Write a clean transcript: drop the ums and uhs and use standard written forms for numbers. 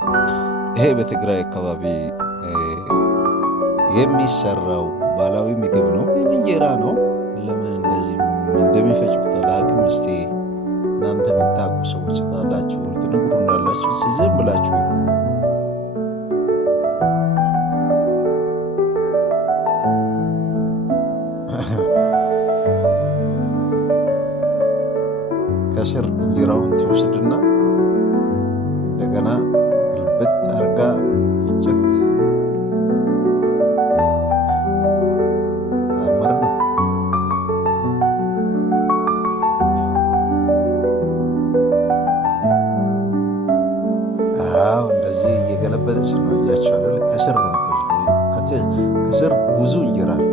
ይሄ በትግራይ አካባቢ የሚሰራው ባህላዊ ምግብ ነው። እንጀራ ነው። ለምን እንደዚህ እንደሚፈጭበት አላውቅም። እስቲ እናንተ የምታውቁ ሰዎች ካላችሁ ትነግሩናላችሁ። ዝም ብላችሁ ከስር እንጀራውን ትወስድና እንደገና ግልብጥ አርጋ ፍጭት ታምር ነው። አዎ እንደዚህ እየገለበጠች ነው። እያቸዋለ ከስር ነው የምትወስደው። ከስር ብዙ እንጀራ አለ።